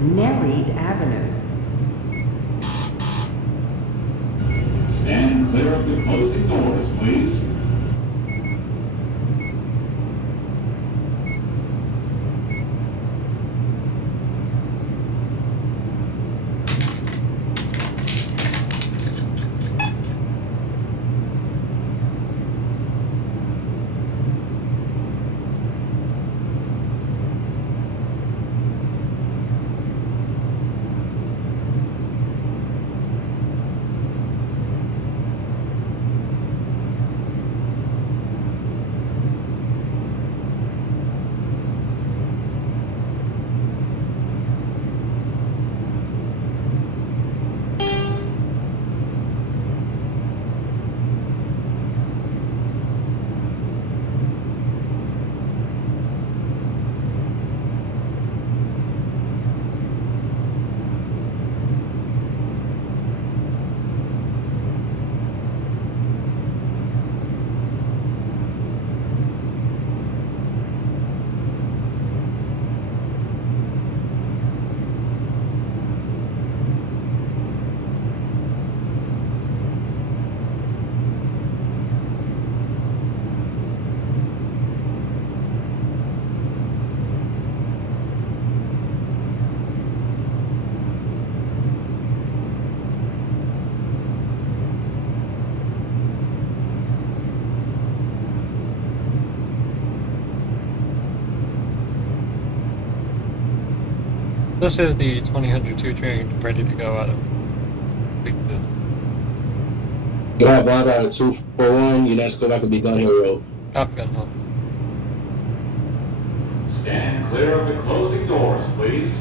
Nereid Avenue. Stand clear of the closing doors, please. This is the 2002 train ready to go out of. You have one out of 241, your next go back will be Gun Hill Road. Top Gun Hill. Stand clear of the closing doors, please.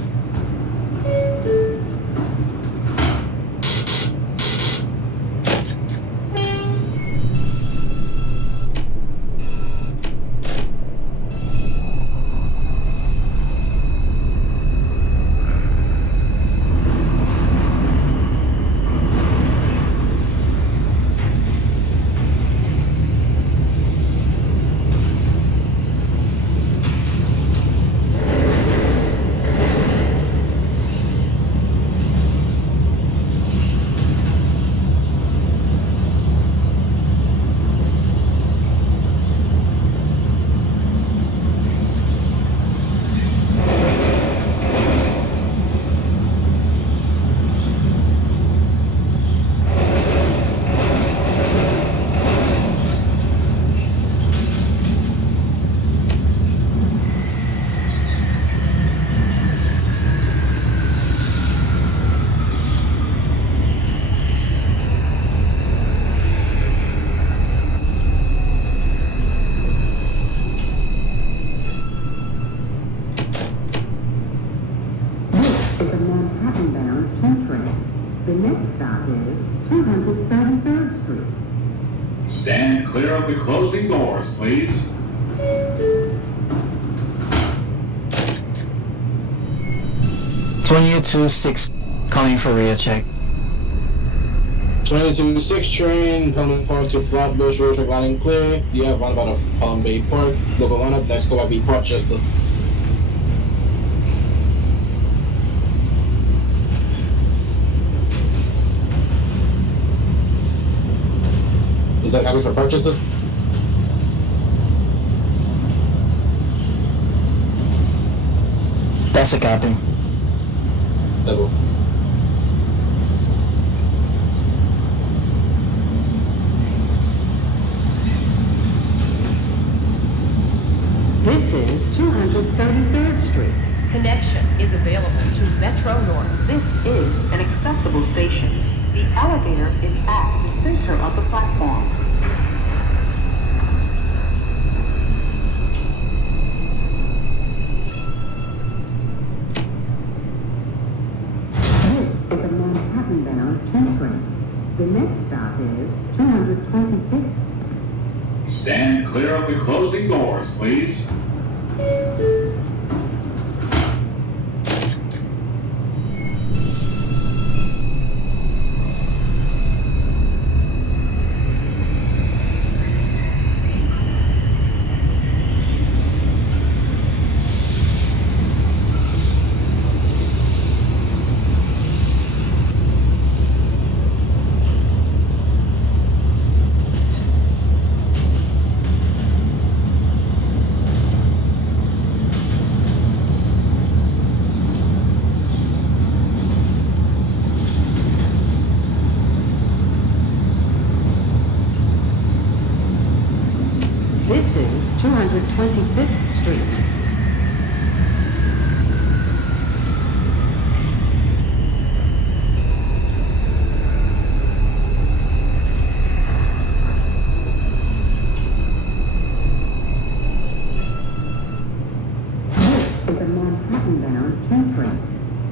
Is a Manhattan-bound 2 train. The next stop is 233rd Street. Stand clear of the closing doors, please. 22-6 coming for rear check. 22-6 train coming forward to Flatbush, road track line clear. You have one about a Palm Bay Park. Local lineup, next go back be Rochester. Is that coming for Rochester? That's a copy. Double. This is 233rd Street. Connection is available to Metro North. This is an accessible station. The elevator is at the center of the platform. This is a Manhattan-bound 10 train. The next stop is 226. Stand clear of the closing doors, please.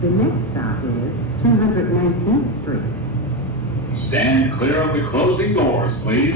The next stop is 219th Street. Stand clear of the closing doors, please.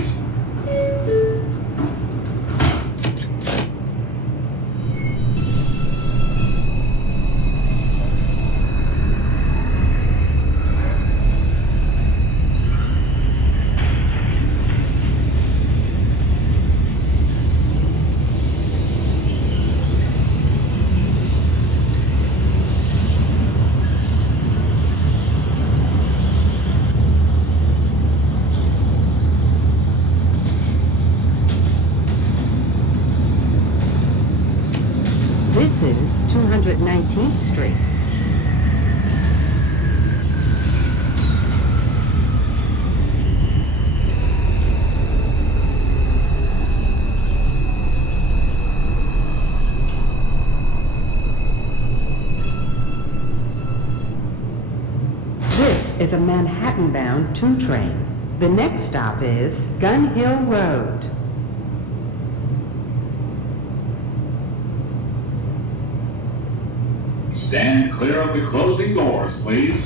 This is 219th Street. This is a Manhattan-bound 2 train. The next stop is Gun Hill Road. Stand clear of the closing doors, please.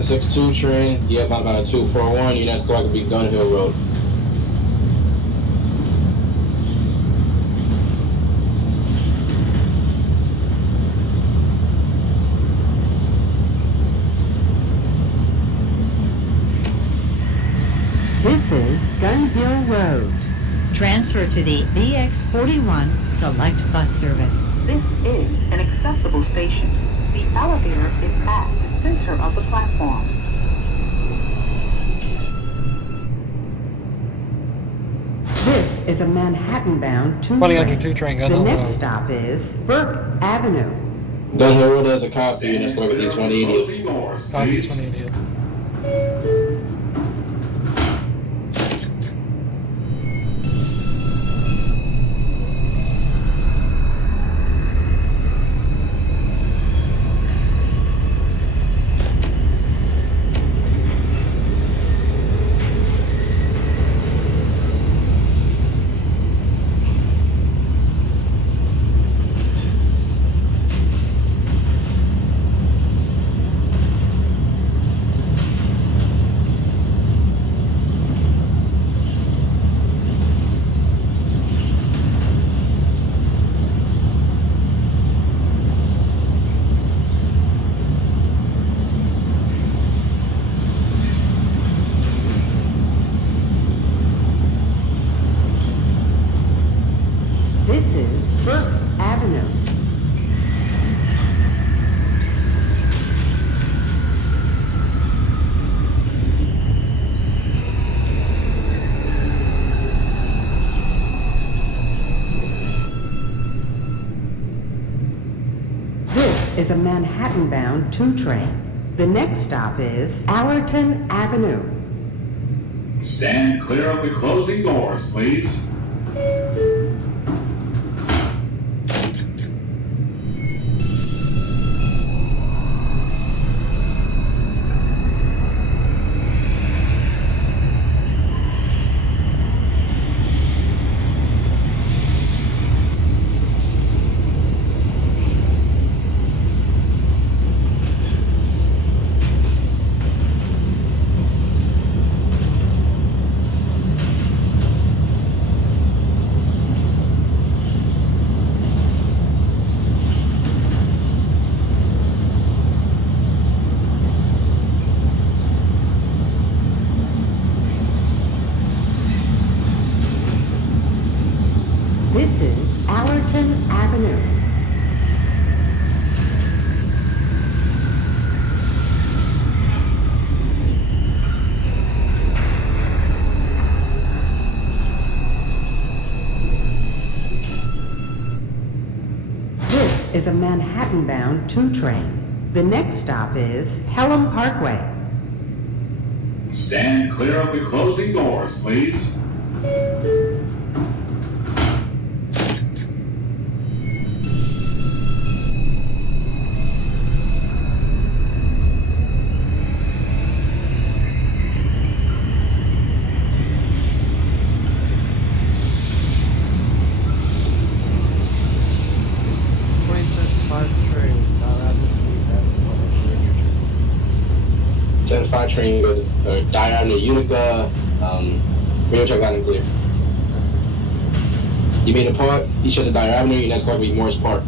Six 2 train, yeah, about a 241, your next call could be Gun Hill Road. This is Gun Hill Road. Transfer to the BX41 Select Bus Service. This is an accessible station. The elevator is at the center of the platform. This is a Manhattan-bound 2 2002 train, Gun The Hill next Road. stop is Burke Avenue. Gun Hill Road has a copy, your next call could be Clear of the 180th. closing doors, Copy please. 180. This is Burke Avenue. This is a Manhattan-bound 2 train. The next stop is Allerton Avenue. Stand clear of the closing doors, please. is a Manhattan-bound 2 train. The next stop is Pelham Parkway. Stand clear of the closing doors, please. Train with Dyer Avenue, Utica, radio check loud and clear. You made a part, each has a Dyer Avenue, your next car will be Morris Park.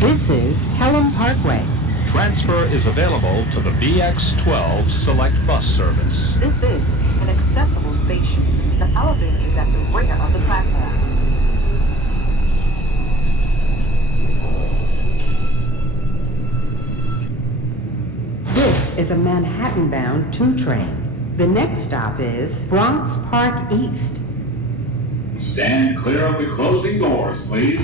This is Pelham Parkway. Transfer is available to the BX12 Select Bus Service. This is an accessible station. The elevator is at the rear of the platform. This is a Manhattan-bound 2 train. The next stop is Bronx Park East. Stand clear of the closing doors, please.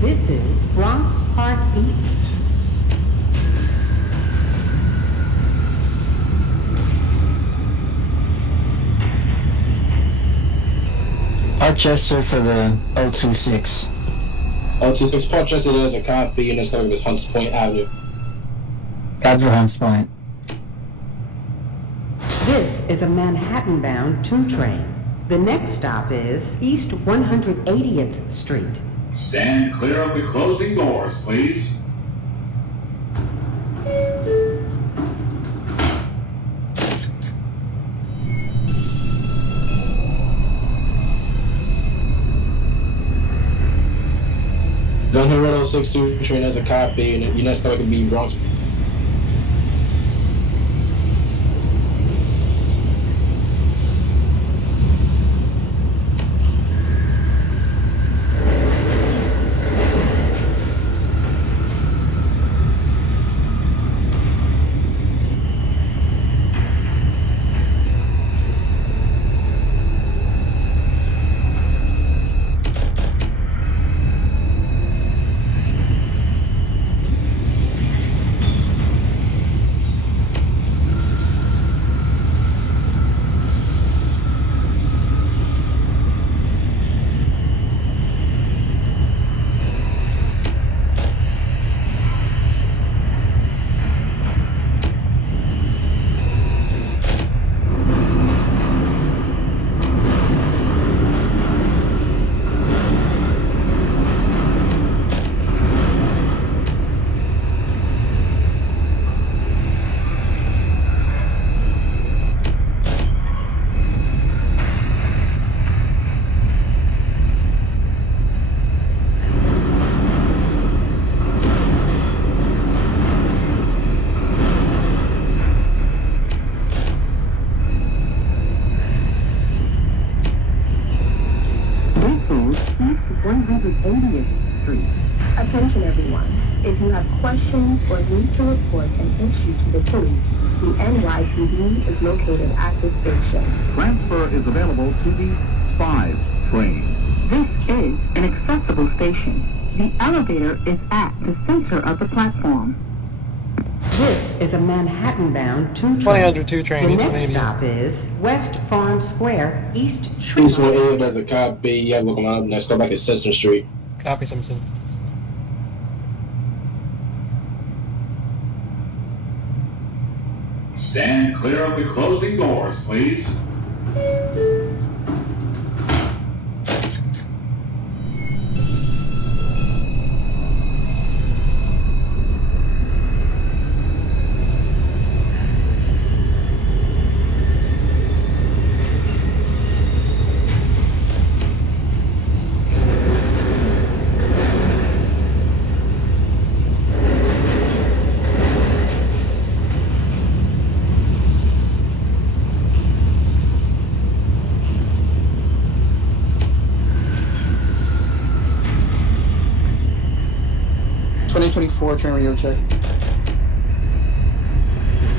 This is Bronx Park East. Archester for the 026. 026 Portchester, there's a copy, and it's coming with Hunts Point Avenue. Roger, Hunts Point. This is a Manhattan-bound 2 train. The next stop is East 180th Street. Stand clear of the closing doors, please. Dunhill Road 062 train has a copy, and your next car could be Bronx. or need to report an issue to the police, the NYPD is located at the station. Transfer is available to the 5 train. This is an accessible station. The elevator is at the center of the platform. This is a Manhattan-bound 2 train. 2002 train, The East next 180. stop is West Farm Square, East East Tremont. 180, there's a copy. You have looking up. Next go back is Session Street. Copy, Simpson. Stand clear of the closing doors, please. Train radio check.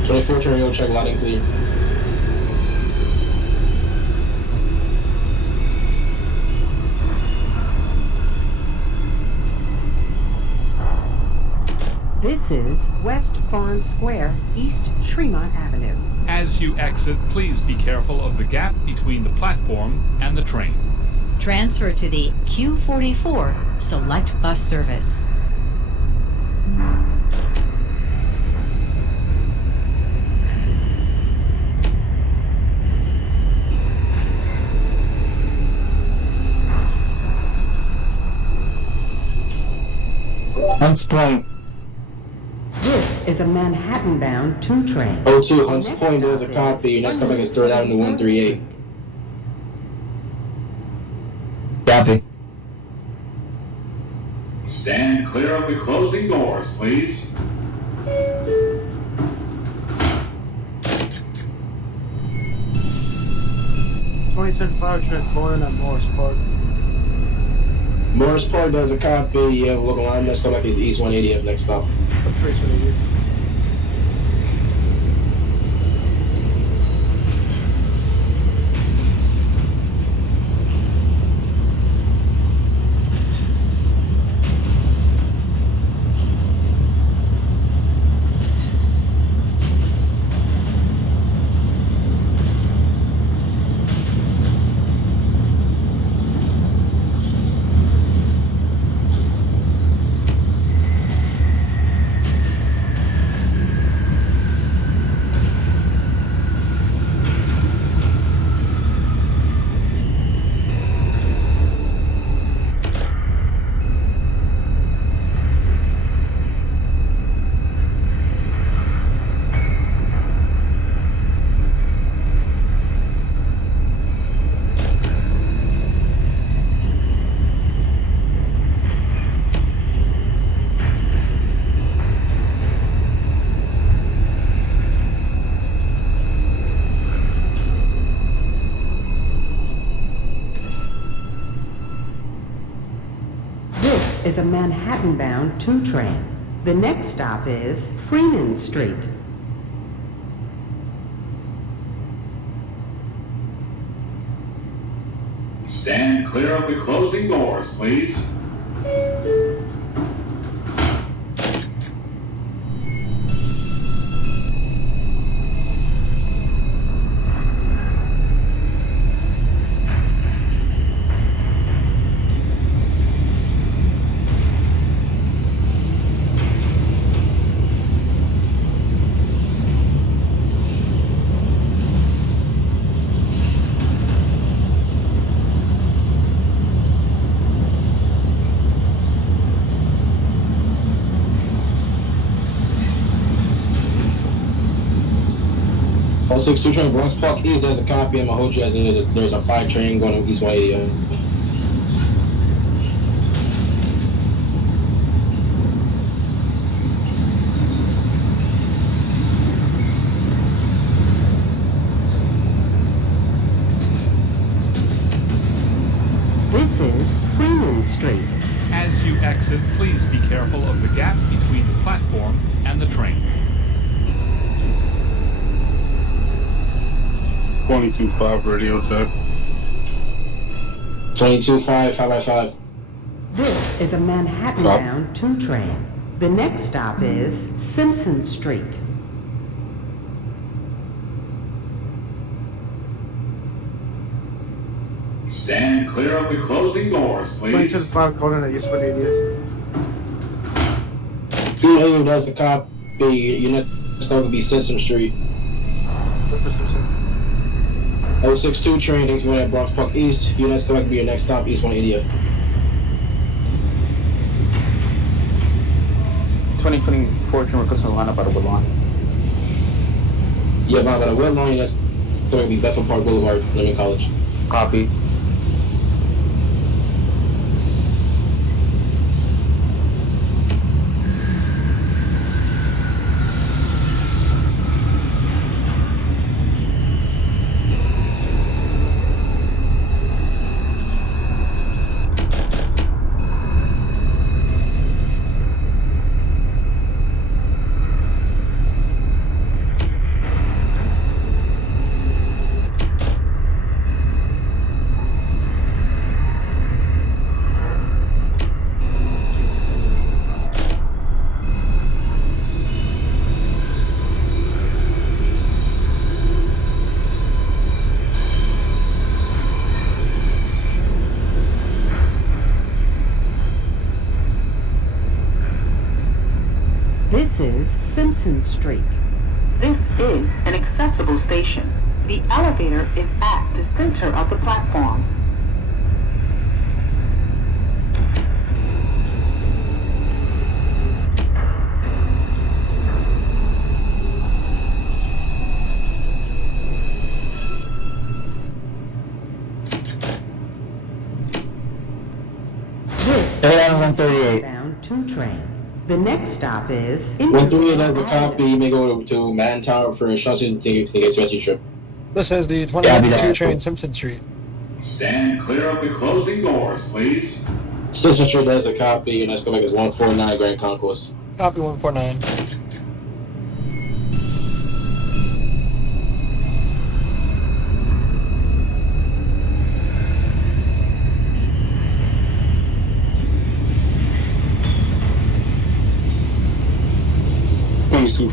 24 train, you'll check loud and clear. This is West Farm Square, East Tremont Avenue. As you exit, please be careful of the gap between the platform and the train. Transfer to the Q44 Select Bus Service. Hunts Point. This is a Manhattan-bound 2 train. 02 Hunts Point, there's a copy. Next go back is 3rd Avenue 138. Copy. Stand clear of the closing doors, please. Morris Park, there's a copy. You have looking line. Next go back is East 180 up next stop. Is a Manhattan-bound 2 train. The next stop is Freeman Street. Stand clear of the closing doors, please. Oh, 62 train, Bronx Park East, there's a copy. I'm gonna hold you as there's a 5 train going to East 180. This is Freeman Street. As you exit, please be careful of the gap between the platform and train. 22.5 radio check. 22.5, 5x5. This is a Manhattan-bound 2 train. The next stop is Simpson Street. Stand clear of the closing doors, please. 22.5 calling at yes, what it is. Hey, that's a copy. Your next stop will be Simpson Street. What's the Simpson? 062 train, thanks for at Bronx Park East. Your next stop will be your next stop, East 180th. 2024 train request to line up at a Woodlawn. Yeah, by the Wood Line, that's going to be Bedford Park Boulevard, Lehman College. Copy. This is Simpson Street. This is an accessible station. The elevator is at the center of the platform. Hey, 138. Bound 2 train. The next stop is 138 has a copy. You may go to Manhattan Tower for instructions and tickets to the express trip. This is the Copy that. 2022 train, Simpson Street. Stand clear of the closing doors, please. Simpson Street has a copy. Your next stop is 149 Grand Concourse. Copy 149.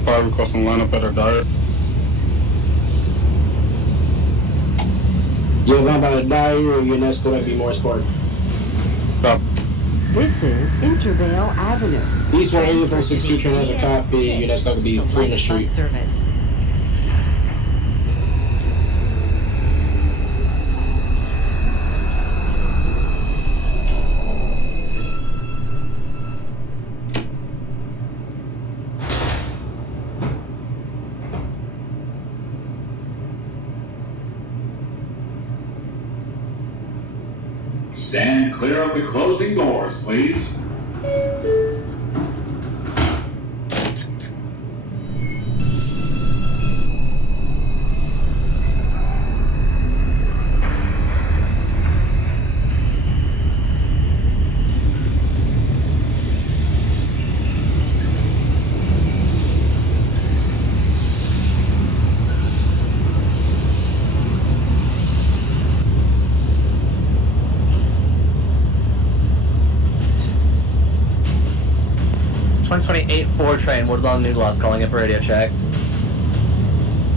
Five requesting lineup at our diet. You're going by the diary, or your next stop will be Morris Park. Stop. This is Intervale Avenue. East 180 train has a copy. Your next stop will be Freedom Select bus Street. service. Stand clear of the closing doors, please. Train, Woodlawn New Lots, calling it for radio check.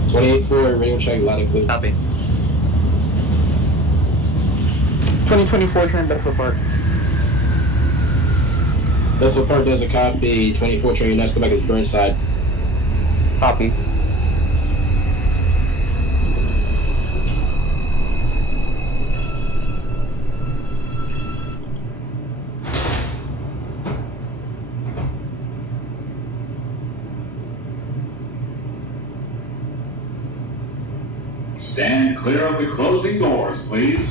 28-4, radio check, loud and clear. Copy. 2024 train, Bedford Park. Bedford Park has a copy. 24 train, your next stop is Burnside. Copy. Stand clear of the closing doors, please.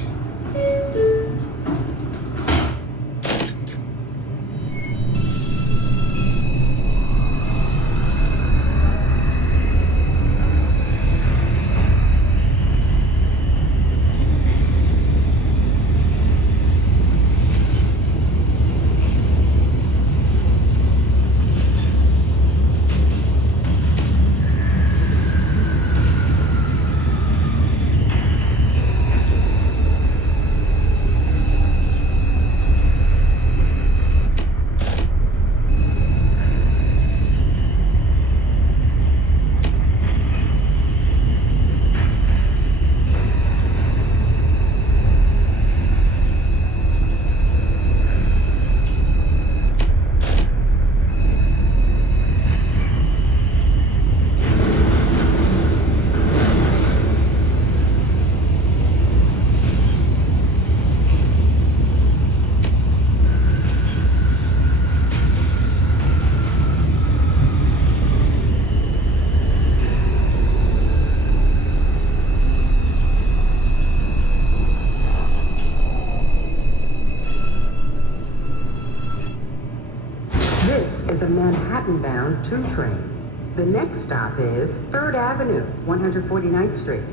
2 train. The next stop is 3rd Avenue, 149th Street.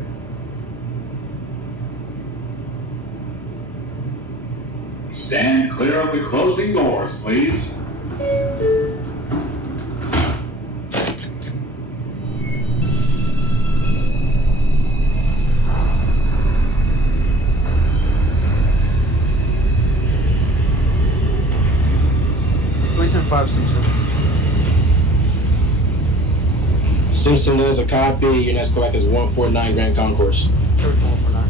Stand clear of the closing doors, please. Simpson. Simpson, there's a copy. Your next callback is 149 Grand Concourse. 3449.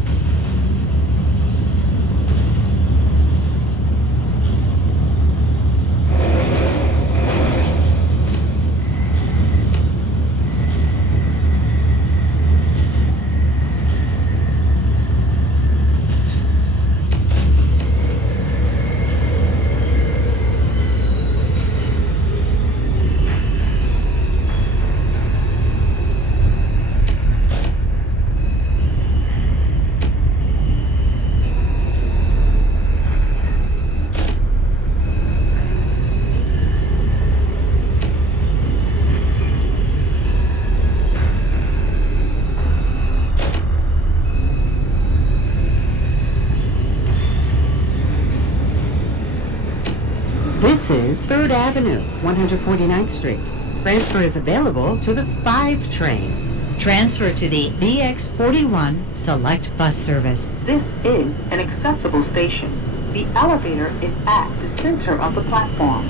This is 3rd Avenue, 149th Street. Transfer is available to the 5 train. Transfer to the BX41 Select Bus Service. This is an accessible station. The elevator is at the center of the platform.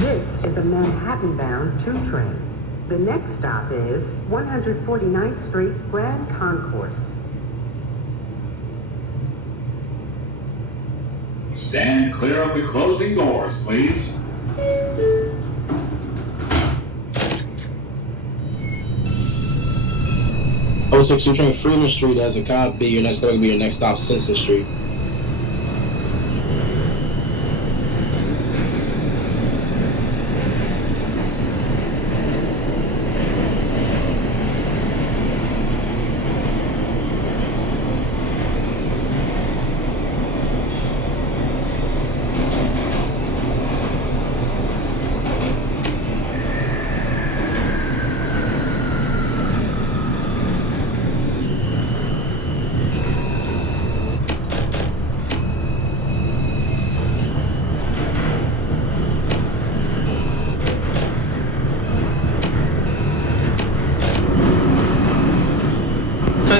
This is a Manhattan-bound 2 train. The next stop is 149th Street Grand Concourse. Stand clear of the closing doors, please. Oh, 62 train Freeman Street has a copy. Your next going to be your next stop, Simpson Street.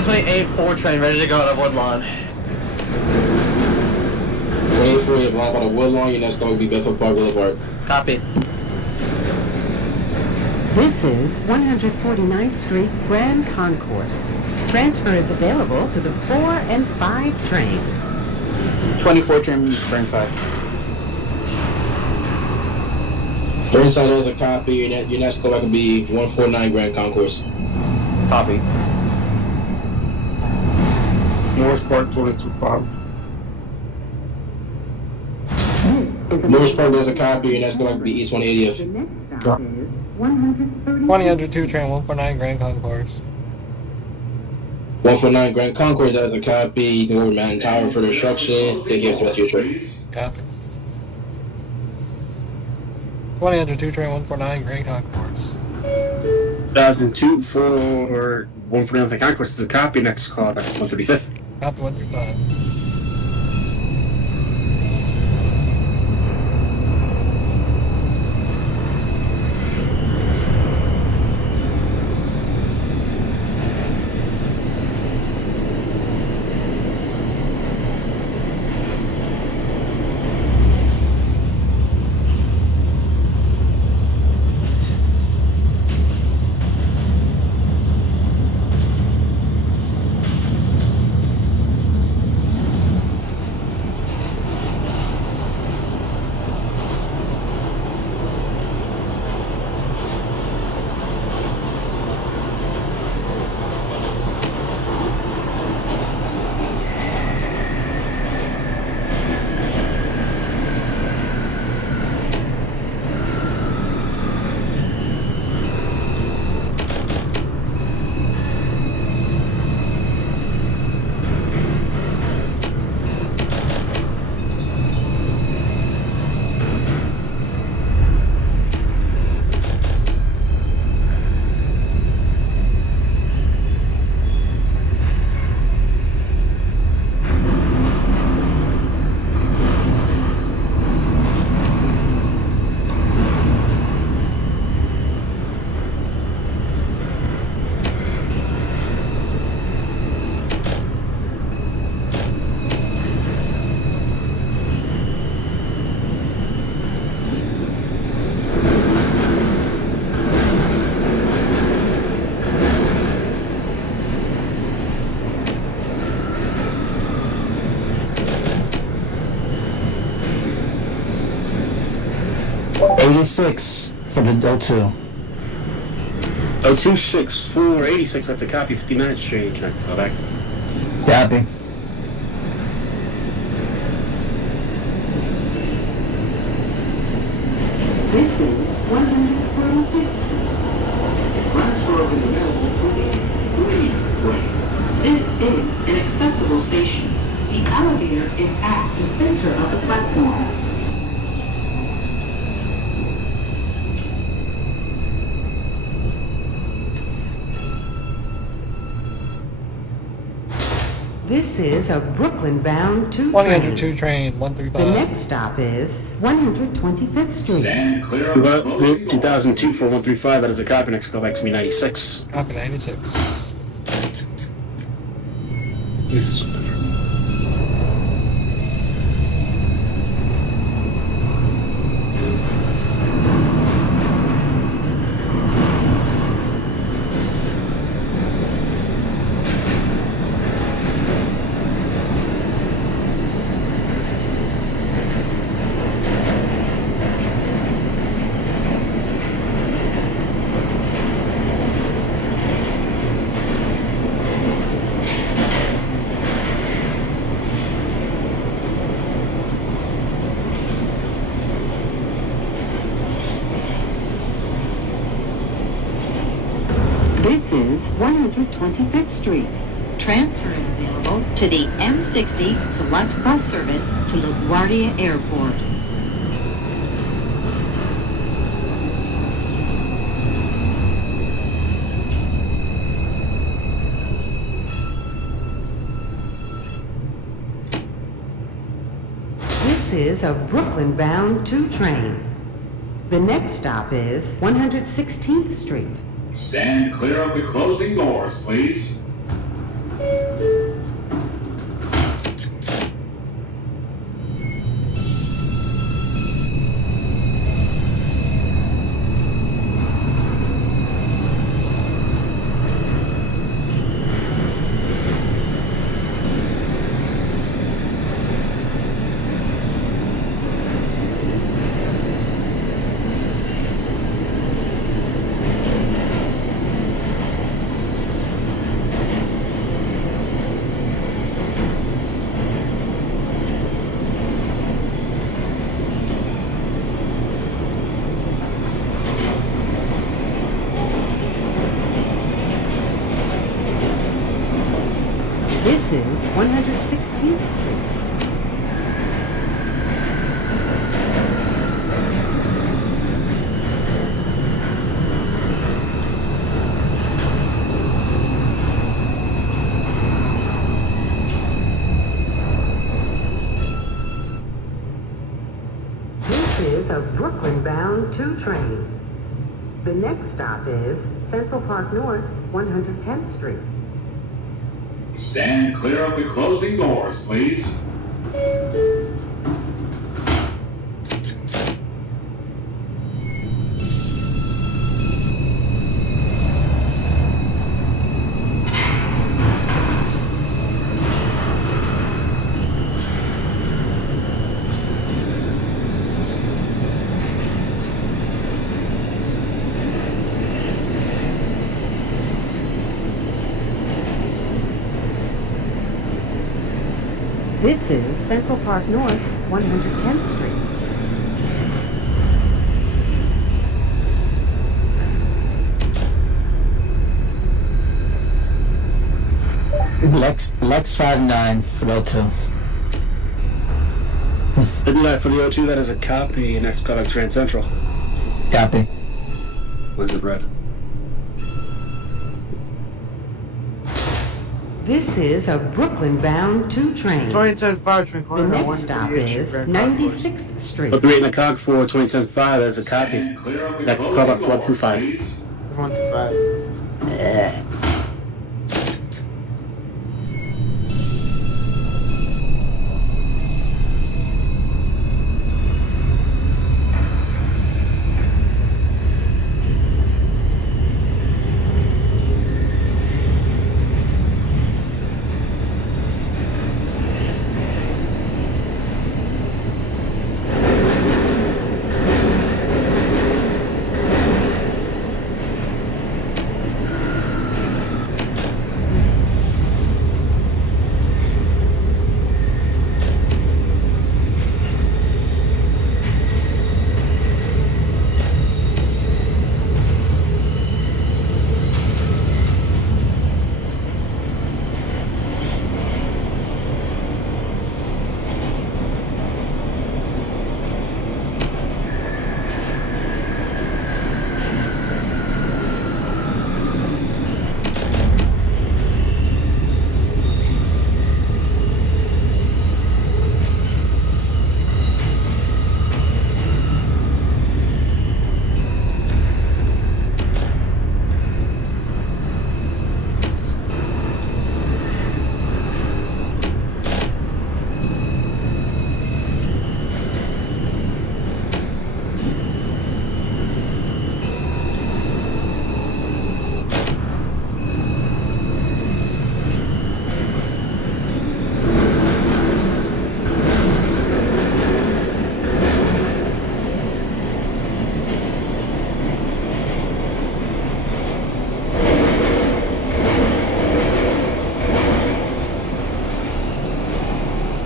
A4 train ready to go to Woodlawn. 24 block on the Woodlawn. Your next going to be Bedford Park Boulevard. Copy. This is 149th Street Grand Concourse. Transfer is available to the 4 and 5 train. 24 train Burnside. Burnside has a copy. Your next callback will be 149 Grand Concourse. Copy. Morris Park 225. Morris Park has a copy. Your next callback will be East The 180th. next stop is 130. 2002 train 149 Grand Concourse. 149 Grand Concourse has a copy. Go over Manhattan Tower for the instructions. Thank you for your trip. Copy. 2002 train 149 Grand Concourse. 2002 for 149th Concourse is a copy. Next call, that's 135th. Copy 135. 86 for the O2. 026486, that's a copy, 59th Street. Connect callback. Copy. This is 146th Street. Transfer is available to the green way. This is an accessible station. The elevator is at the center of the platform. This is a Brooklyn-bound 2 train. 102 train, The 135. next stop is 125th Street. Stand clear of the closing doors. 2002 4135, that is a copy, next callback to me 96. Copy 96. This is 125th Street. Transfer is available to the M60 Select Bus Service to LaGuardia Airport. This is a Brooklyn-bound 2 train. The next stop is 116th Street. Stand clear of the closing doors, please. This is 116th Street. This is a Brooklyn-bound 2 train. The next stop is Central Park North, 110th Street. Stand clear of the closing doors, please. This is Central Park North, 110th Street. Lex 59 for O2. Midnight for the O2, that is a copy, next callback Trans Central. Copy. Where's the bread? This is a Brooklyn-bound 2 train. 2010 train The calling at next stop 138 is Grand 96th Street. 03 in the cog for 2075, that is a copy. Stand clear of the Next closing callback doors, 125. please. 125.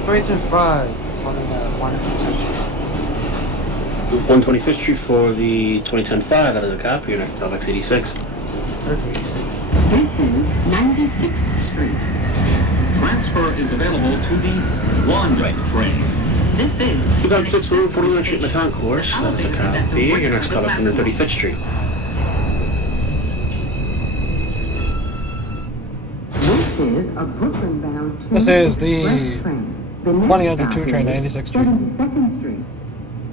325 on 125th Street for the 2010-5, that is a copy. Your next call, X86. Perfect. This is 96th Street. Transfer is available to the 1 train. This is 2006 for 149th Street in the concourse, that is a copy. Your next call, X 135th Street. This is a Brooklyn-bound This is the express train. The next 102 stop train, is 96th Street. 72nd Street.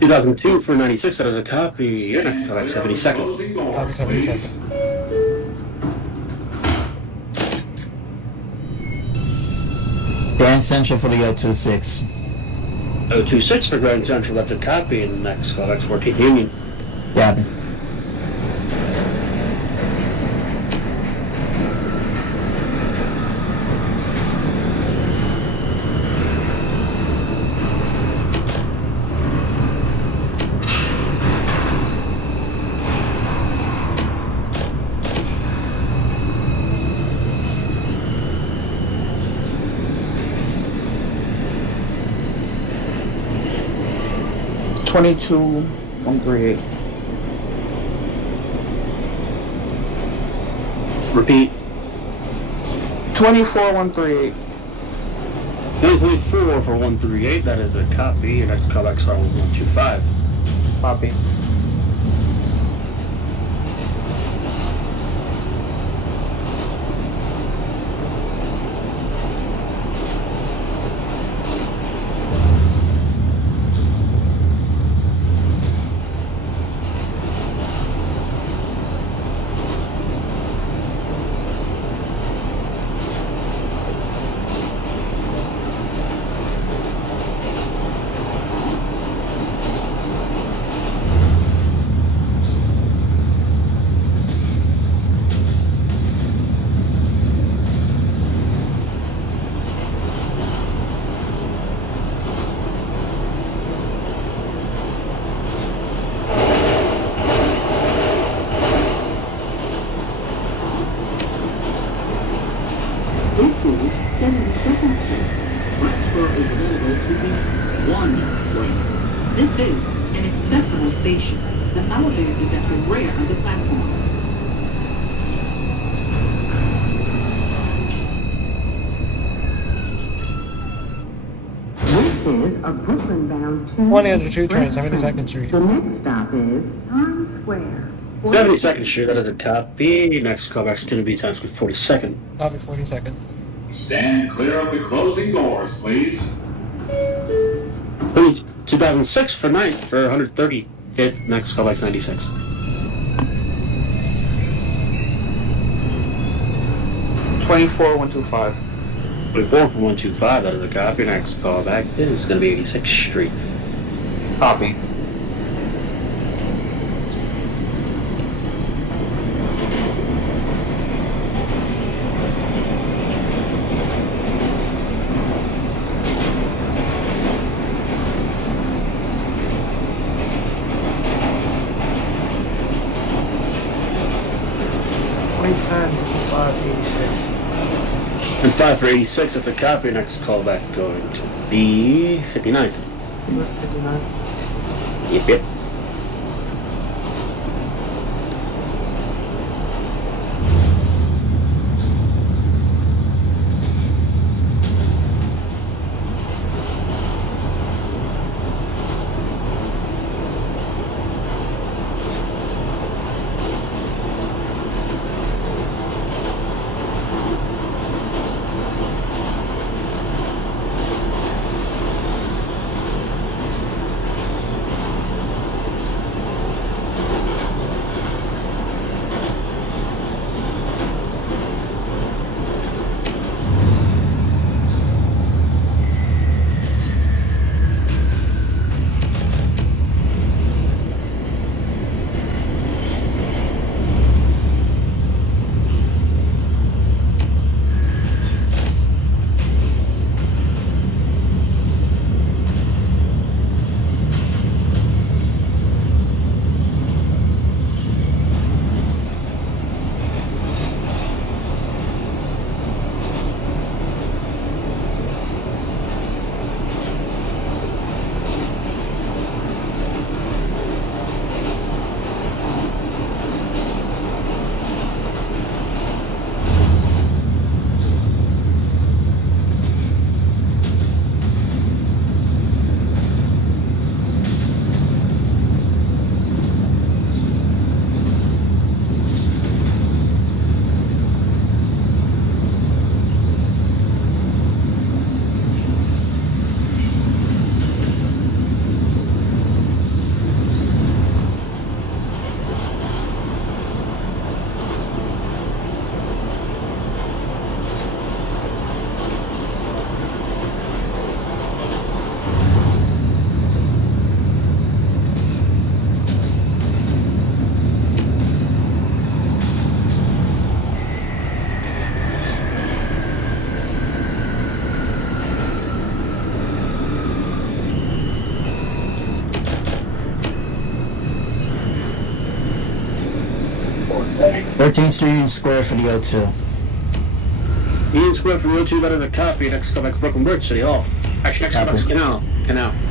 2002 for 96, that is a copy. Your next call, X 72nd. Copy 72nd. Grand Central for the 026. 026 for Grand Central, that's a copy. And next call, X 14th Union. Copy. Twenty-two 138. Repeat. 24 138. 2024 for 138, that is a copy. Your next call, X 125. Copy. This is 72nd Street. Transfer is available to the 1 train. This is an accessible station. The elevator is at the rear of the platform. This is a Brooklyn-bound 102 train, express 72nd Street. The next stop is Times Square. 72nd Street, that is a copy. Next call, X is going to be Times Square 42nd. Copy 42nd. Stand clear of the closing doors, please. 2006 for 135th. Next call, X 96. 24 125. 24 for 125, that is a copy. Next call back is going to be 86th Street. Copy. And 5 for 86, that's a copy. Next call back going to be 59th. 59. Yep. 13th Street Union Square for the O2. Union Square from 02, better than copy. Next call back to Brooklyn Bridge, City Hall. Actually, next call back to Canal.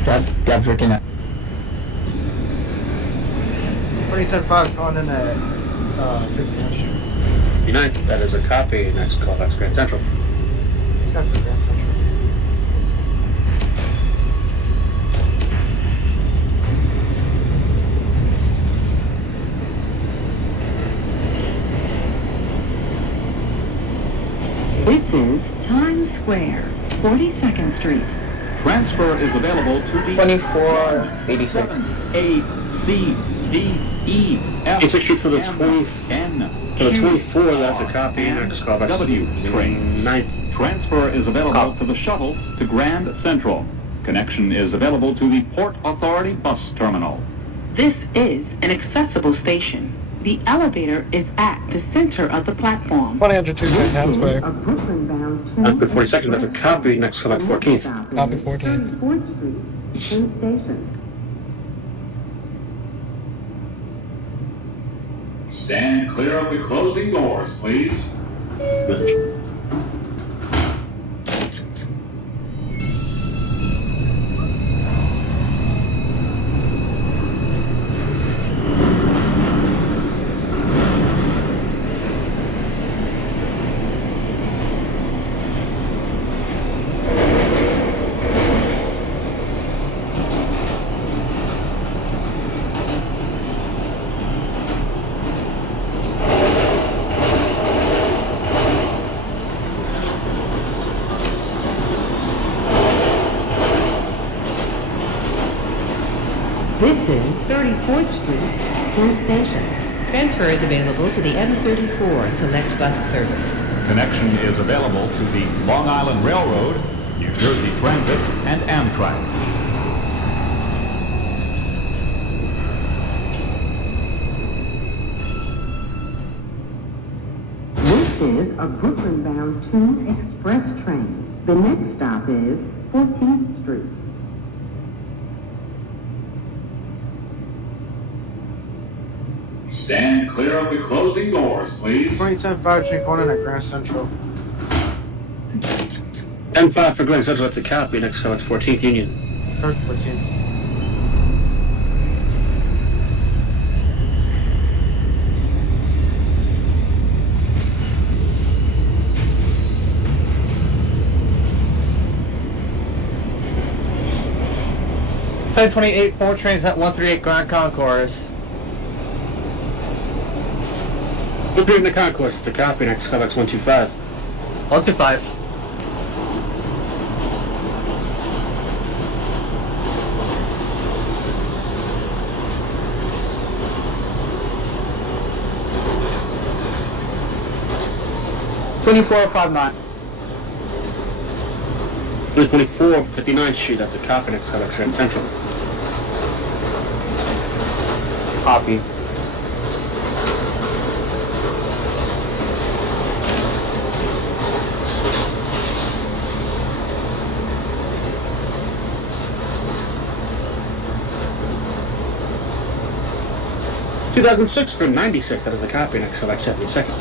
Got freaking out. 2010-5 calling in at 59th Street. 59th, that is a copy. Next call back to Grand Central. That's for Grand Central. This is Times Square, 42nd Street. Transfer is available to the 2486. 7, A, C, D, E, F, 86th Street for the M, 20. N, For the Q, 24, that's a copy. and Next call back to W train. 9th. Transfer is available to the shuttle to Grand Central. Connection is available to the Port Authority bus terminal. This is an accessible station. The elevator is at the center of the platform. 2002 train, Town Square. A Brooklyn-bound That's the 42nd, that's a copy. Next call back 14th. Copy 14th. 34th Street, Penn Station. Stand clear of the closing doors, please. This is 34th Street, Penn Station. Transfer is available to the M34 Select Bus Service. Connection is available to the Long Island Railroad, New Jersey Transit, and Amtrak. This is a Brooklyn-bound 2 express train. The next stop is 14th Street. Stand clear of the closing doors, please. 2010-5 train calling in at Grand Central. M5 for Grand Central, that's a copy. Next call back to 14th Union. 14th. Side 28, 4 trains at 138 Grand Concourse. We're in the concourse, it's a copy. Next call back to 125. 125. $24.59. 24, 59th Street, that's a copy. Next call back to Grand Central. Copy. Two 2006 for 96, that is a copy. Next call back 72nd.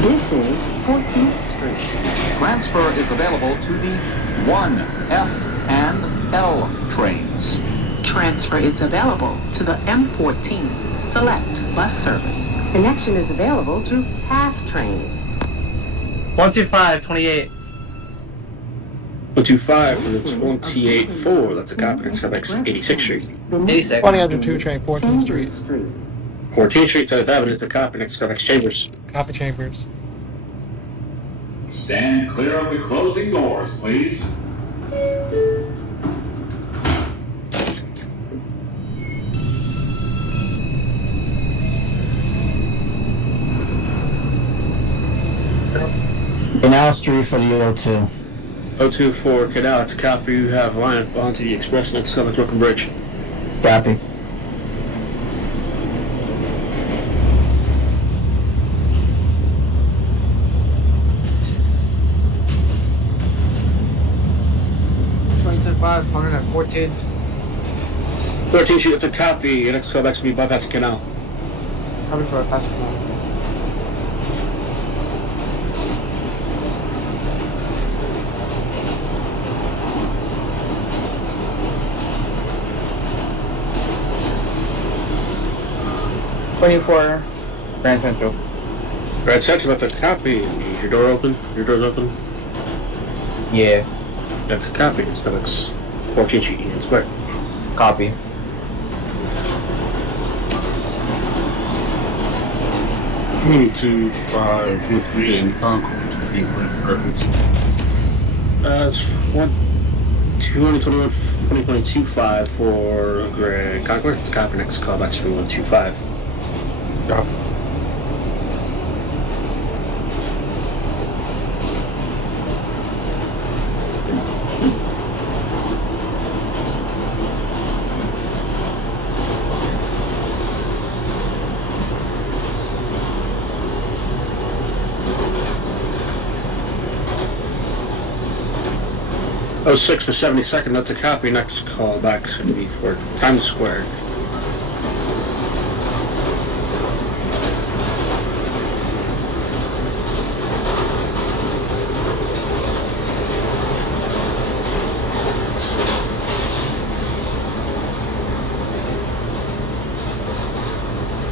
This is 14th Street. Transfer is available to the 1, F, and L trains. Transfer is available to the M14 Select Bus Service. Connection is available to path trains. 125, 28. 125 for the 28-4, that's a copy. Next call back 86th Street. 86. 2002 train, 14th Street. 14th Street, 7th Avenue, that's a copy. Next call back Chambers. Copy Chambers. Stand clear of the closing doors, please. And Canal Street for the O2. O2 for Canal, it's a copy. You have line up onto the express next to Brooklyn Bridge. Copy. Five, 114th. 13th Street, it's a copy. Your next callback should be bypassing Canal. Coming for a passing now. '24 Grand Central. Grand Central, that's a copy. Your door open? Your door's open? Yeah. That's a copy. It's got 14th Street Union Square. Copy. in Concord to be purpose. It's 2021-2022-5 for Grand Concord. It's a copy. Next callback should be 125. Copy. Oh, 6 for 72nd, that's a copy. Next callback should be for Times Square.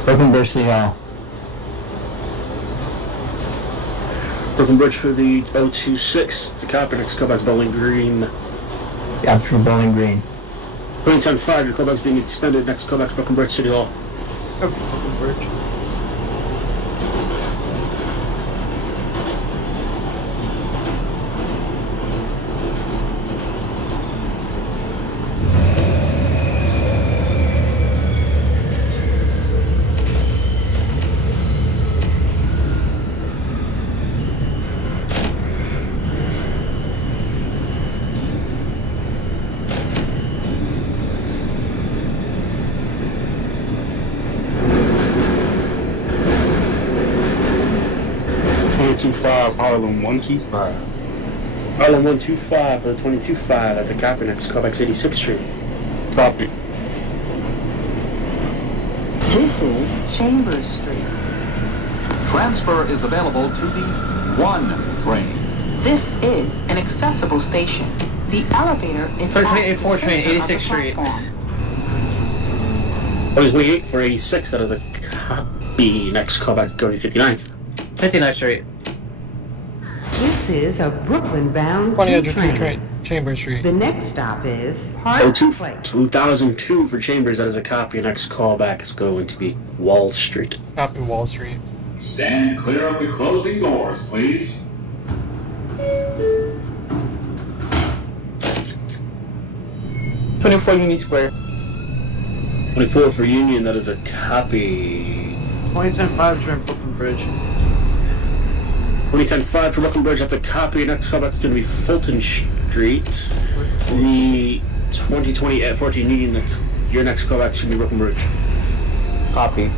Brooklyn Bridge City Hall. Brooklyn Bridge for the 026. It's a copy. Next callback's Bowling Green. Yeah, for Bowling Green. 2010-5, your callback's being extended. Next callback's Brooklyn Bridge City Hall. Brooklyn Bridge. Harlem 125. Harlem 125 for the 22-5. That's a copy. Next callback's 86th Street. Copy. This is Chambers Street. Transfer is available to the 1 train. This is an accessible station. The elevator is at 28 the 4 train, center of the 86th Street. platform. Oh, we wait for 86. That is a copy. Next callback going to 59th. 59th Street. This is a Brooklyn-bound 2002 train, Chambers Street. The next stop is Park 02 Place. 2002 for Chambers. That is a copy. Next callback is going to be Wall Street. Copy Wall Street. Stand clear of the closing doors, please. Union Square. 24 for Union. That is a copy. 2010-5 train Brooklyn Bridge. 2010-5 for Brooklyn Bridge. That's a copy. Next callback is going to be Fulton Street. The 2020 at 14 Union. That's your next callback should be Brooklyn Bridge. Copy.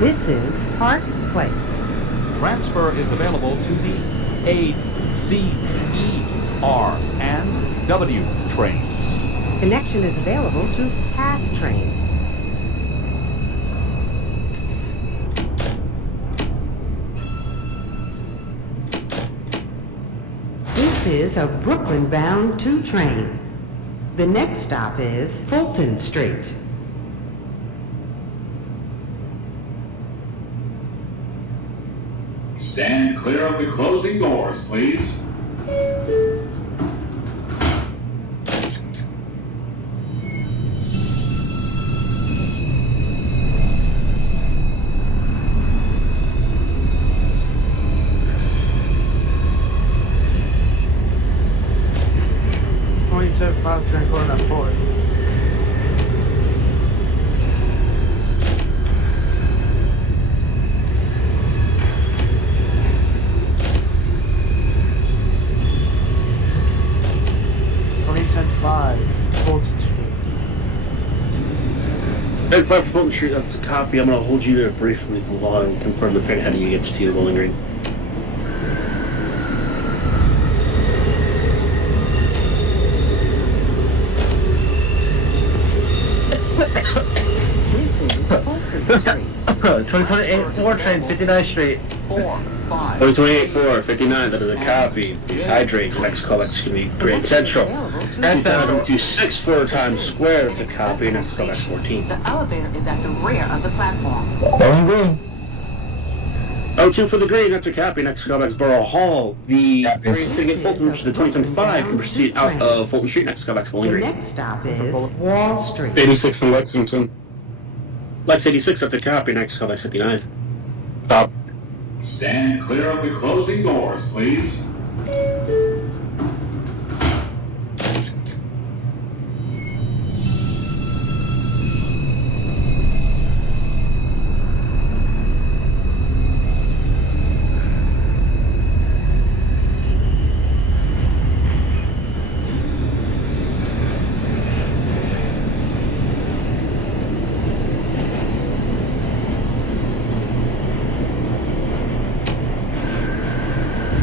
This is Park Place. Transfer is available to the A, C, E, R, and W trains. Connection is available to past trains. This is a Brooklyn-bound 2 train. The next stop is Fulton Street. Stand clear of the closing doors, please. 5 train calling at 4. Fulton Street. Big 5 for Fulton Street, that's a copy. I'm going to hold you there briefly while I confirm the train ahead of you gets to Bowling Green. This is Fulton Street. 2028 4 train, 59th Street. 4, 5. 2028-4, 59, that is a copy. Please hydrate. Your next call, that's going to be Grand Central. Grand Central. 264 Times Square, that's a copy. Next call, that's 14. The elevator is at the rear of the platform. Bowling Green. 02 for the green, that's a copy. Next call, that's Borough Hall. The green thing at Fulton, which is the 2025, can proceed out of Fulton Street. Next call, that's Bowling The Green. next stop is Wall Street. 86 in Lexington. Lex 86, that's a copy. Next call, that's 59. Stop. Stand clear of the closing doors, please.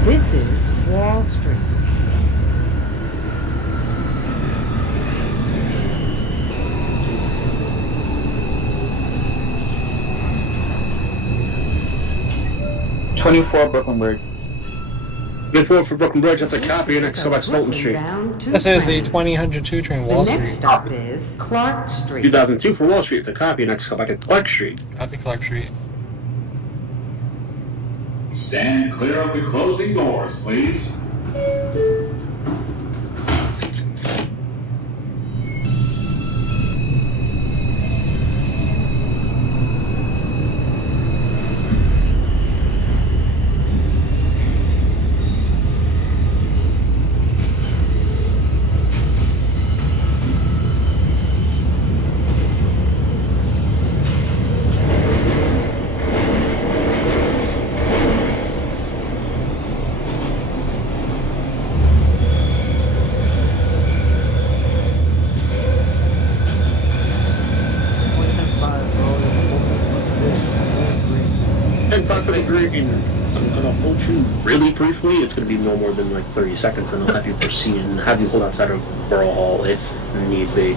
This is Wall Street. Brooklyn Bridge. 24 for Brooklyn Bridge, that's a copy. Next call, that's Fulton Street. This is the 2002 train, Wall The Street. next stop is Clark Street. 2002 for Wall Street, it's a copy. Next call, back at Clark Street. Copy Clark Street. Stand clear of the closing doors, please. I'm gonna hold you really briefly. It's gonna be no more than like 30 seconds, and I'll have you proceed and have you hold outside of Borough Hall if need be.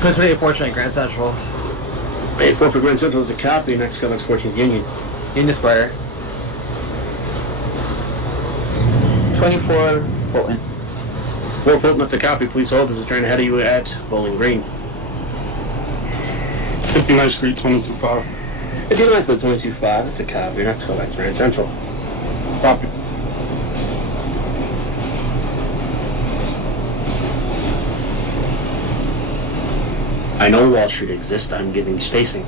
2028 4 train, Grand Central. 84 for Grand Central is a copy. Next call, that's 14th Union. Union Square. 24 Fulton. 4 Fulton, that's a copy. Please hold. There's a train ahead of you at Bowling Green. 59th Street, 225. 59th for 225, that's a copy. Next call, that's Grand Central. Copy. I know Wall Street exists. I'm giving you spacing.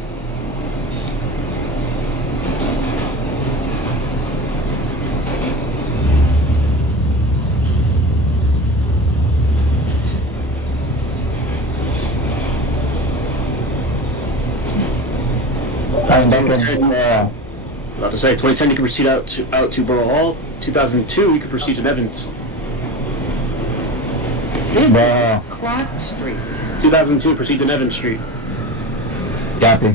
I'm back in About to say, 2010 you can proceed out to Borough Hall. 2002 you can proceed to Evans. This is Clark Street. 2002 proceed to Evans Street. Copy.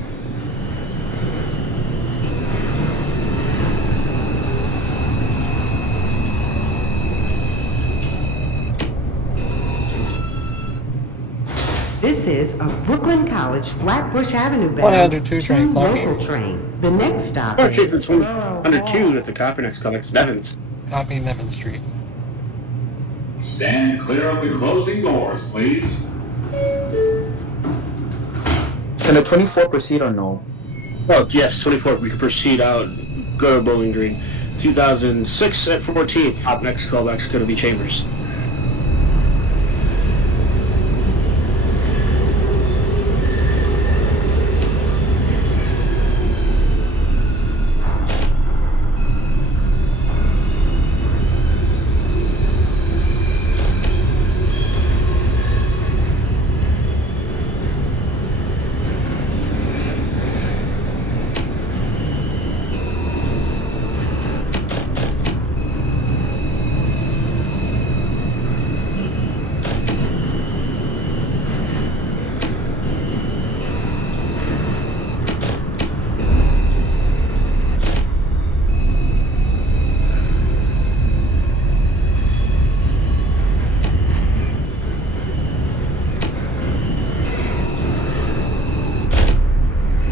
This is a Brooklyn College Flatbush Avenue bound 102 train, Clark local Street. train. The next stop Clark Street is for 102, that's a copy. Next call, that's Evans. Copy Nevin Street. Stand clear of the closing doors, please. Can the 24 proceed or no? Oh, yes, 24, we can proceed out, go to Bowling Green. 2006 at 14th, next callback's going to be Chambers.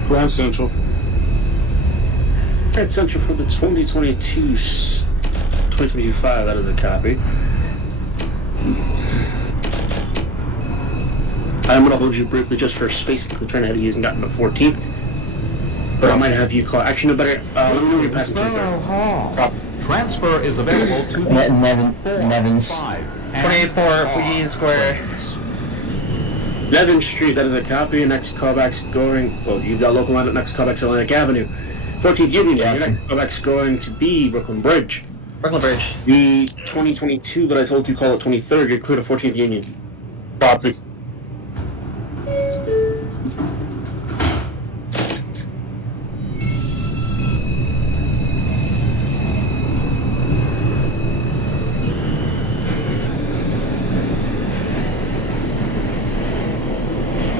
Grand Central. Grand Central for the 2022-5, that is a copy. I'm going to hold you briefly just for space because the train ahead of you hasn't gotten to 14th. But I might have you call. Actually, no better. Let me know you're passing 23rd. Transfer is available to the Nevins. 28-4 for Union Square. Nevin Street, that is a copy. Next callback's going. Well, you've got local line at next callback's Atlantic Avenue. 14th Union, your next callback's going to be Brooklyn Bridge. Brooklyn Bridge. The 2022 that I told you call it 23rd, you're clear to 14th Union. Copy.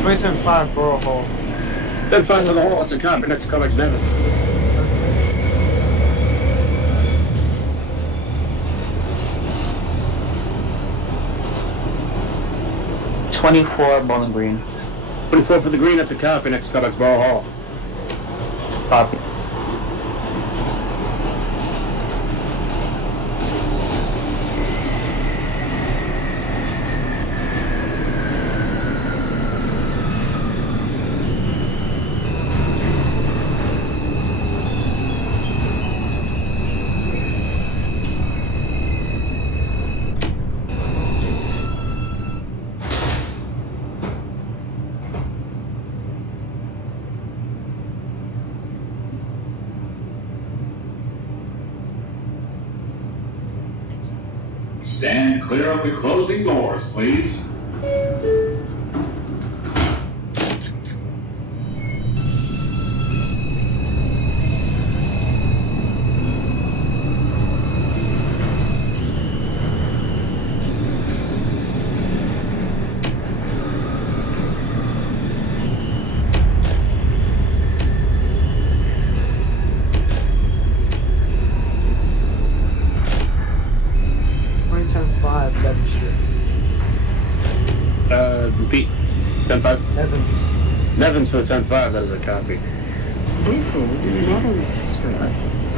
$27.5 Borough Hall. 10-5 to the hall, to copy. Next callback's Nevins. Bowling Green. 24 for the green, that's a copy. Next callback's Borough Hall. Copy. Stand clear of the closing doors, please. Repeat. 10-5. Nevins. Nevins for the 10-5, that is a copy. This is Nevins Street.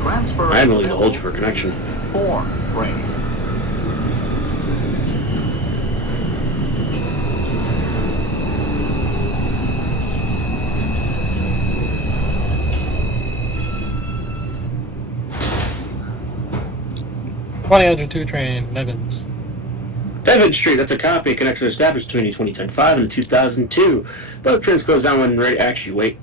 transfer. I am willing to hold you for connection. 4 train. train, Nevins. Devon Street, that's a copy. Connection established between 2010-5 and 2002. Both trains closed down when ready. Actually, wait.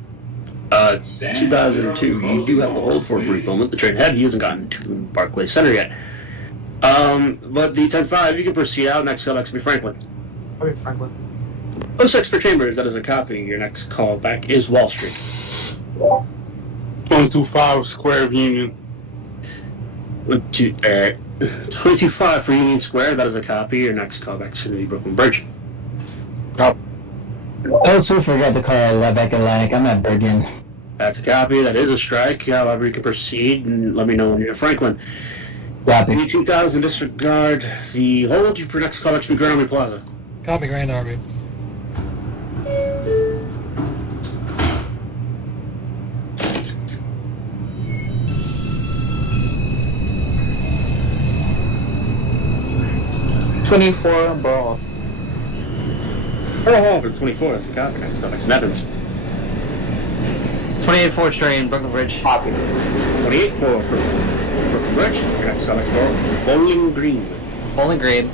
2002, you do have to hold for a brief moment. The train ahead of you hasn't gotten to Barclays Center yet. But the 10-5, you can proceed out. Next callback will be Franklin. I'll be Franklin. 06 for Chambers, that is a copy. Your next callback is Wall Street. 22-5 Square of Union. 22-5 for Union Square, that is a copy. Your next callback should be Brooklyn Bridge. Copy. Also forgot to call Lebec Atlantic. I'm at Bergen. That's a copy. That is a strike. However, you can proceed and let me know when you're at Franklin. Copy. 2000, disregard the hold. You for next callback should be Grand Army Plaza. Copy, Grand Army. Borough. Oh, for 24, that's a copy. Next callback's Nevins. 28-4 train, Brooklyn Bridge. Copy. 28-4 for Brooklyn Bridge. Your next callback's Bowling Green. Bowling Green.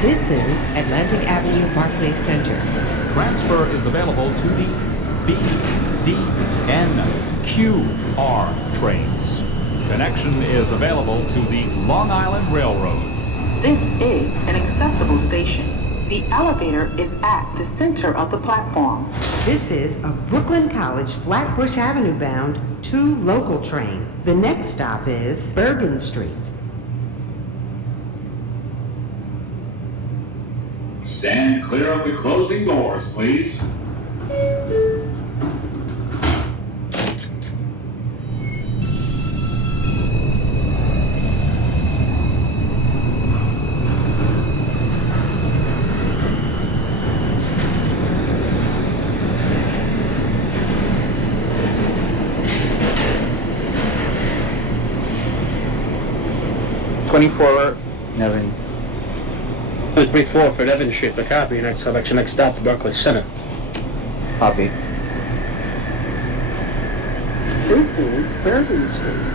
This is Atlantic Avenue, Barclays Center. Transfer is available to the B, D, N, Q, R trains. Connection is available to the Long Island Railroad. This is an accessible station. The elevator is at the center of the platform. This is a Brooklyn College Flatbush Avenue bound 2 local train. The next stop is Bergen Street. Stand clear of the closing doors, please. 24, Nevin. 24 for Devon Street, the copy. Next selection, next stop, the Barclays Center. Copy. This is Bourbon Street.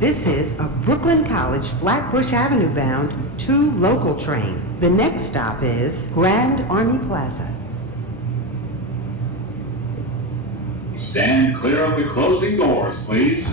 This is a Brooklyn College Flatbush Avenue bound 2 local train. The next stop is Grand Army Plaza. Stand clear of the closing doors, please.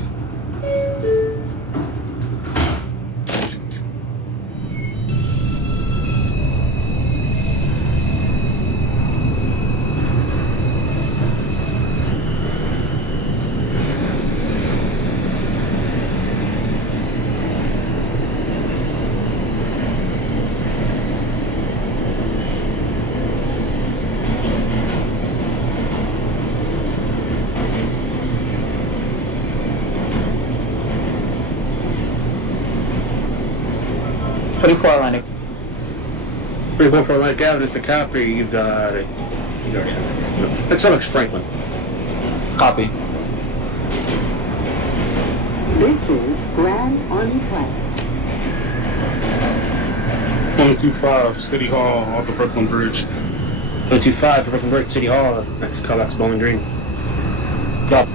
Atlantic. 34 for Atlantic Avenue, it's a copy. You've got it. You already have it. Next up is Franklin. Copy. This is Grand Army Plaza. 125 City Hall off the Brooklyn Bridge. 125 for Brooklyn Bridge, City Hall. Next call, that's Bowling Green. Yep.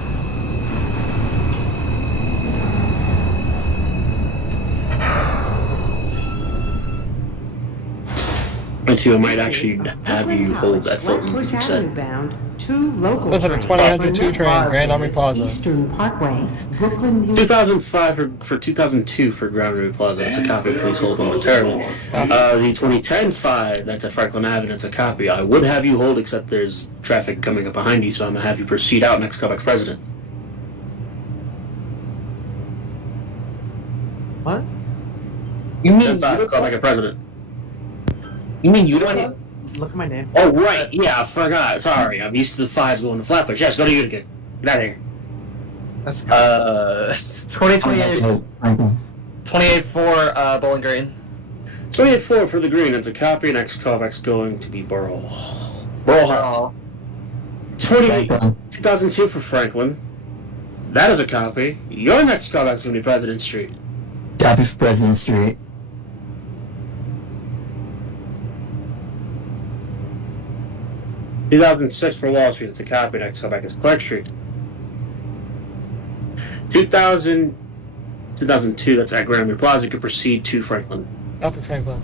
I might actually have you hold that Fulton Flatbush Avenue set. bound 2 local This is a trains. 2002 train, Grand Army Plaza. Eastern Parkway, Brooklyn, New 2005 for 2002 for Grand Army Plaza. That's a copy. Please hold momentarily. The 2010 5, that's at Franklin Avenue. That's a copy. I would have you hold, except there's traffic coming up behind you, so I'm gonna have you proceed out. Next callback's President. What? You mean 10-5, callback at President. You mean Utica? Look at my name. Oh right, yeah, I forgot. Sorry, I'm used to the 5s going to Flatbush. Yes, go to Utica. Get out of here. That's 2028. 28 for Bowling Green. 28-4 for the green. That's a copy. Next callback's going to be Borough Hall. 2002 for Franklin. That is a copy. Your next callback's going to be President Street. Copy for President Street. 2006 for Wall Street. It's a copy. Next callback is Clark Street. 2002. That's at Grand Army Plaza. You can proceed to Franklin. Copy Franklin.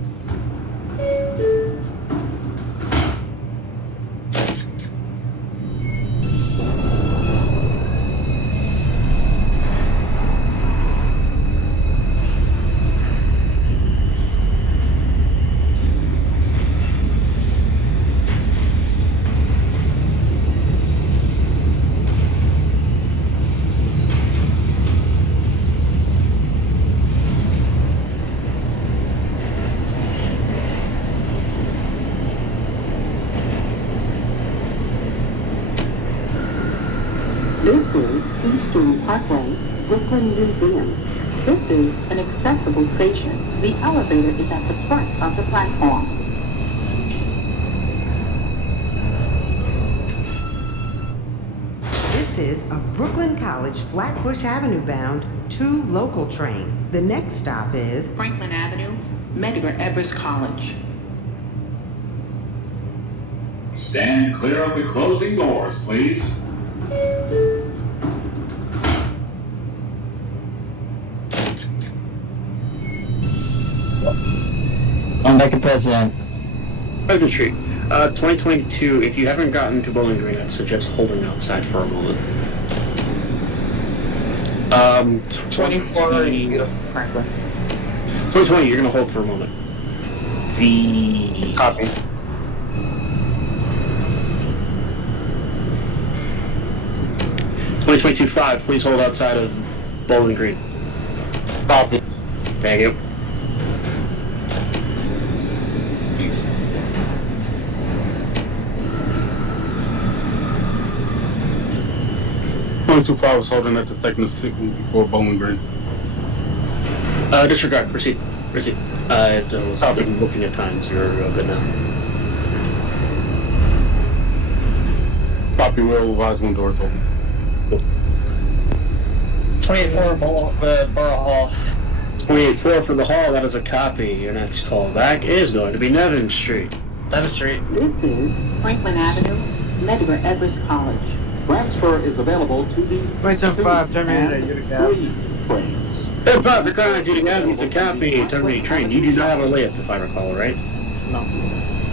This is Eastern Parkway, Brooklyn Museum. This is an accessible station. The elevator is at the front of the platform. This is a Brooklyn College Flatbush Avenue bound 2 local train. The next stop is Franklin Avenue, Medgar Evers College. Stand clear of the closing doors, please. I'm back at President. President Street. 2022. If you haven't gotten to Bowling Green, I'd suggest holding outside for a moment. 24 Franklin. 2020. You're gonna hold for a moment. The Copy. 2022-5, please hold outside of Bowling Green. Copy. Thank you. Peace. .25 was holding at the technical before Bowling Green. Disregard. Proceed. Proceed. I was looking at times. You're good now. Copy. Will advise when doors open. 28-4 Borough Hall. 28-4 for the hall. That is a copy. Your next call back is going to be Nevin Street. Nevin Street. This is Franklin Avenue, Medgar Evers College. Transfer is available to the 2010-5 terminated at Utica. 3 trains. 10-5 for Crown Utica Avenue. It's a copy. Terminate train. You do not have a layup, if I recall, right? No.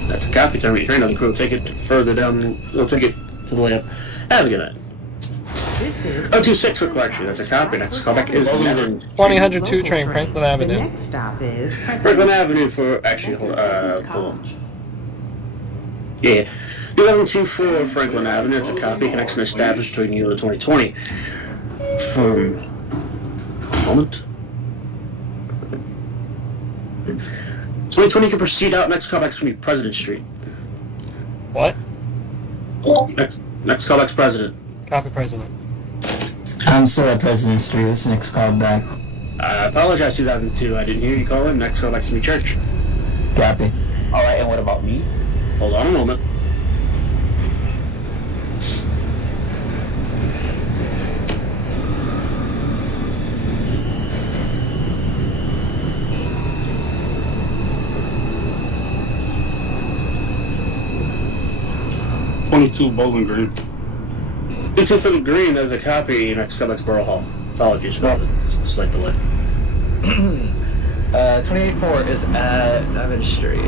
That's a copy. Terminate train. Other crew will take it further down. They'll take it to the layup. Have a good night. 026 for Clarkshire. That's a copy. Next callback is Nevin. 2002 train, Franklin Avenue. Next stop is Franklin Avenue for actually hold on. Yeah. 1124 Franklin Avenue. That's a copy. Connection established between you and 2020. From a moment. 2020 can proceed out. Next callback is going to be President Street. What? Next callback's President. Copy, President. I'm still at President Street. This next call back. I apologize, 2002. I didn't hear you call in. Next callback's going to be Church. Copy. Alright, and what about me? Hold on a moment. Bowling Green. 2 for the green, there's a copy. Next callback's Borough Hall. Apologies for the slight delay. 28-4 is at Nevin Street.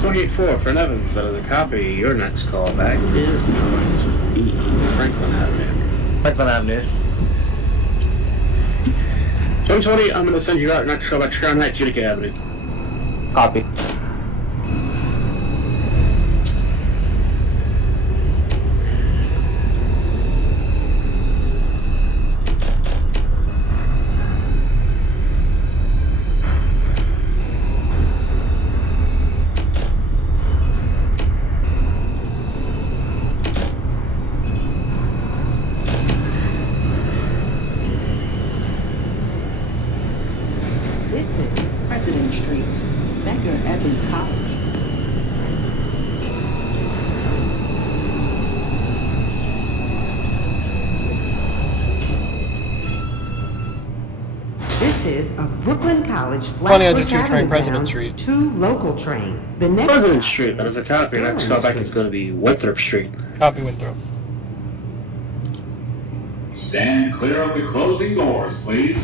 28-4 for Nevins, that is a copy. Your next callback is going to be Franklin Avenue. Franklin Avenue. 2020, I'm going to send you out. Next callback's Crown Heights, Utica Avenue. Copy. President Street, Medgar Evers College. This is a Brooklyn College 2002 train, President Street. 2 local train. The next President stop Street, that is a copy. Next callback is going to be Winthrop Street. Copy, Winthrop. Stand clear of the closing doors, please.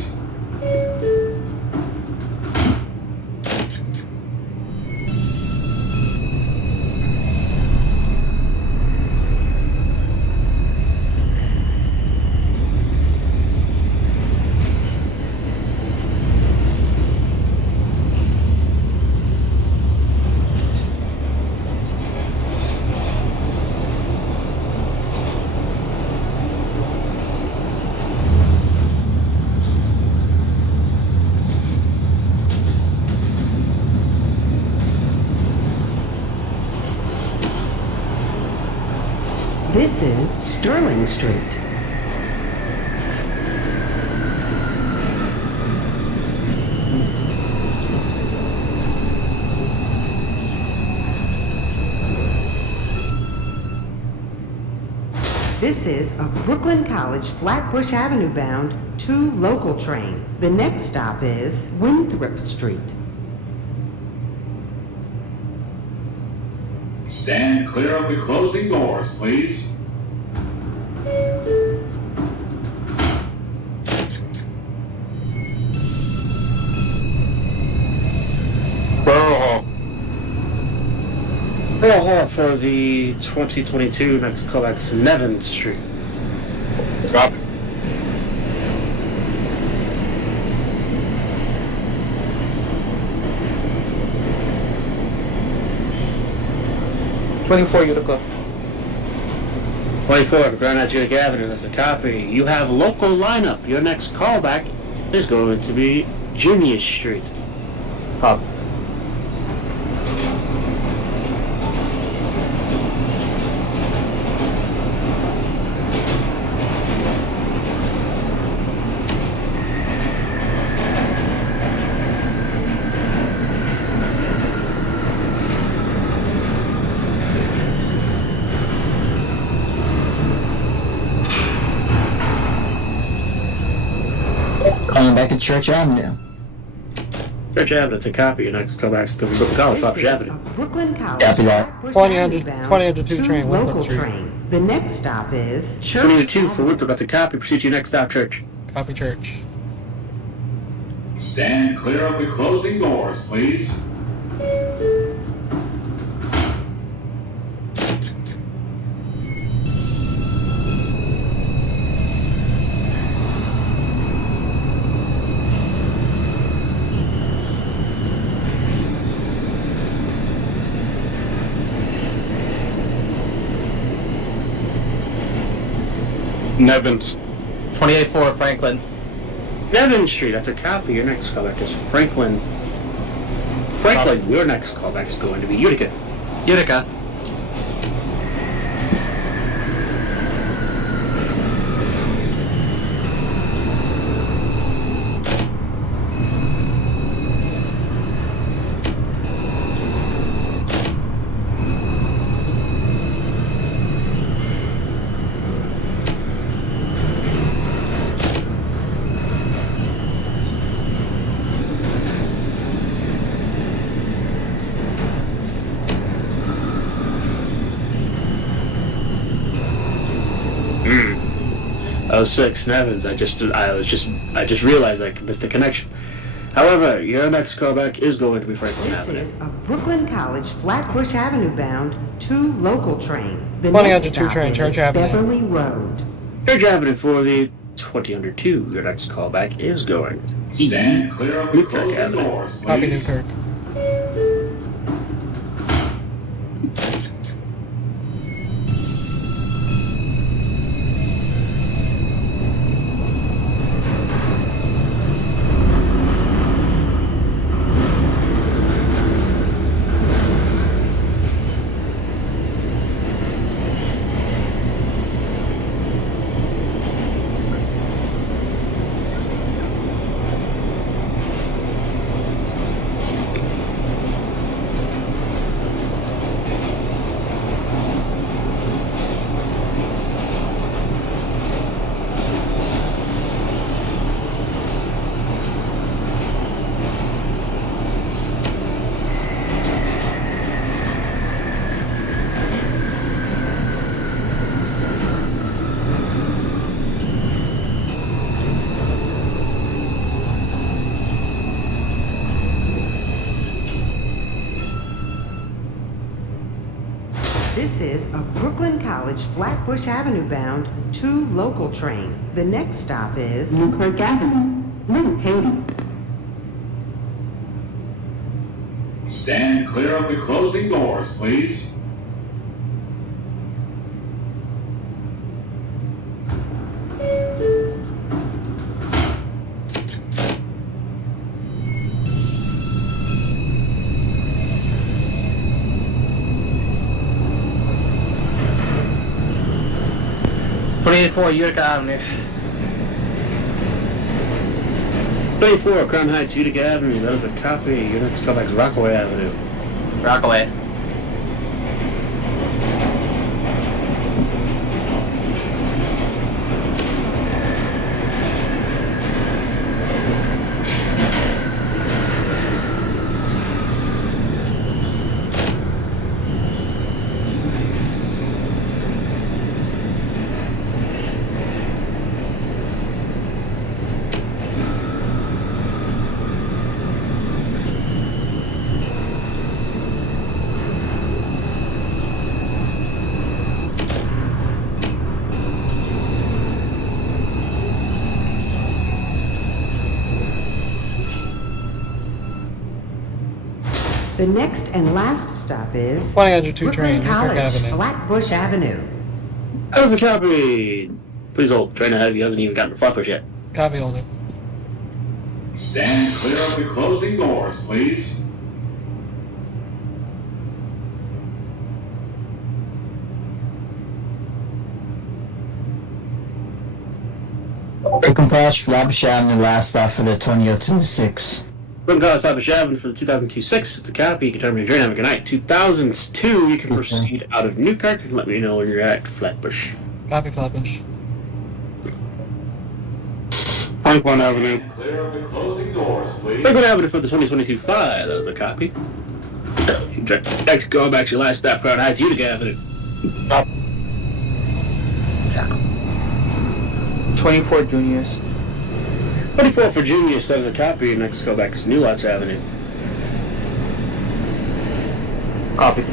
This is Sterling Street. This is a Brooklyn College Flatbush Avenue bound 2 local train. The next stop is Winthrop Street. Stand clear of the closing doors, please. Borough Hall for the 2022 next callback's Nevin Street. Copy. Utica. 24 Grand Utica Avenue, that's a copy. You have local lineup. Your next callback is going to be Junius Street. Copy. back at Church Avenue. Church Avenue, it's a copy. Your next callback's going to be Brooklyn College, Flatbush Avenue. Brooklyn College. Copy that. 2002 train, local Winthrop Street. train. The next stop is Church 22 for Winthrop, that's a copy. Proceed to your next stop, Church. Copy Church. Stand clear of the closing doors, please. Nevins. 28-4 Franklin. Nevin Street, that's a copy. Your next callback is Franklin. Your next callback's going to be Utica. Utica. Oh, 6 Nevins. I just realized I missed the connection. However, your next callback is going to be Franklin Avenue. This is a Brooklyn College Flatbush Avenue bound 2 local train. The 2002 train, Church Avenue. Beverly Road. Church Avenue for the 2002. Your next callback is going to be Stand clear of the Newkirk closing Avenue. doors, Copy please. Newkirk. This is a Brooklyn College Flatbush Avenue bound 2 local train. The next stop is Newkirk Avenue, New Haven. Stand clear of the closing doors, please. Utica Avenue. 24 Crown Heights, Utica Avenue. That is a copy. Your next callback is Rockaway Avenue. Rockaway. the next and last stop is 2002 Brooklyn train, Newkirk College, Avenue. Flatbush Avenue. That was a copy. Please hold. Train ahead of you hasn't even gotten to Flatbush yet. Copy holder. Stand clear of the closing doors, please. Brooklyn College, Flatbush Avenue, last stop for the 2002-6. Brooklyn College, Flatbush Avenue for the 2002-6. It's a copy. You can terminate your train. Have a good night. 2002, you can proceed out of Newkirk and let me know when you're at Flatbush. Copy Flatbush. Franklin Avenue. Clear of the closing doors, please. Franklin Avenue for the 2022-5. That was a copy. Next, go back to your last stop, Crown Heights, Utica Avenue. 24 Juniors. 24 for Junius, that was a copy. Next, go back to New Lots Avenue. Copy.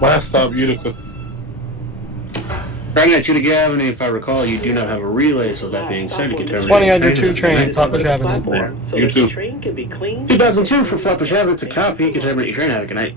Last stop, Utica. Starting at Utica Avenue, if I recall, you do not have a relay, so that being said, you can terminate. 2002 train, Flatbush Avenue. You too. 2002 for Flatbush Avenue, it's a copy. You can terminate your train. Have a good night.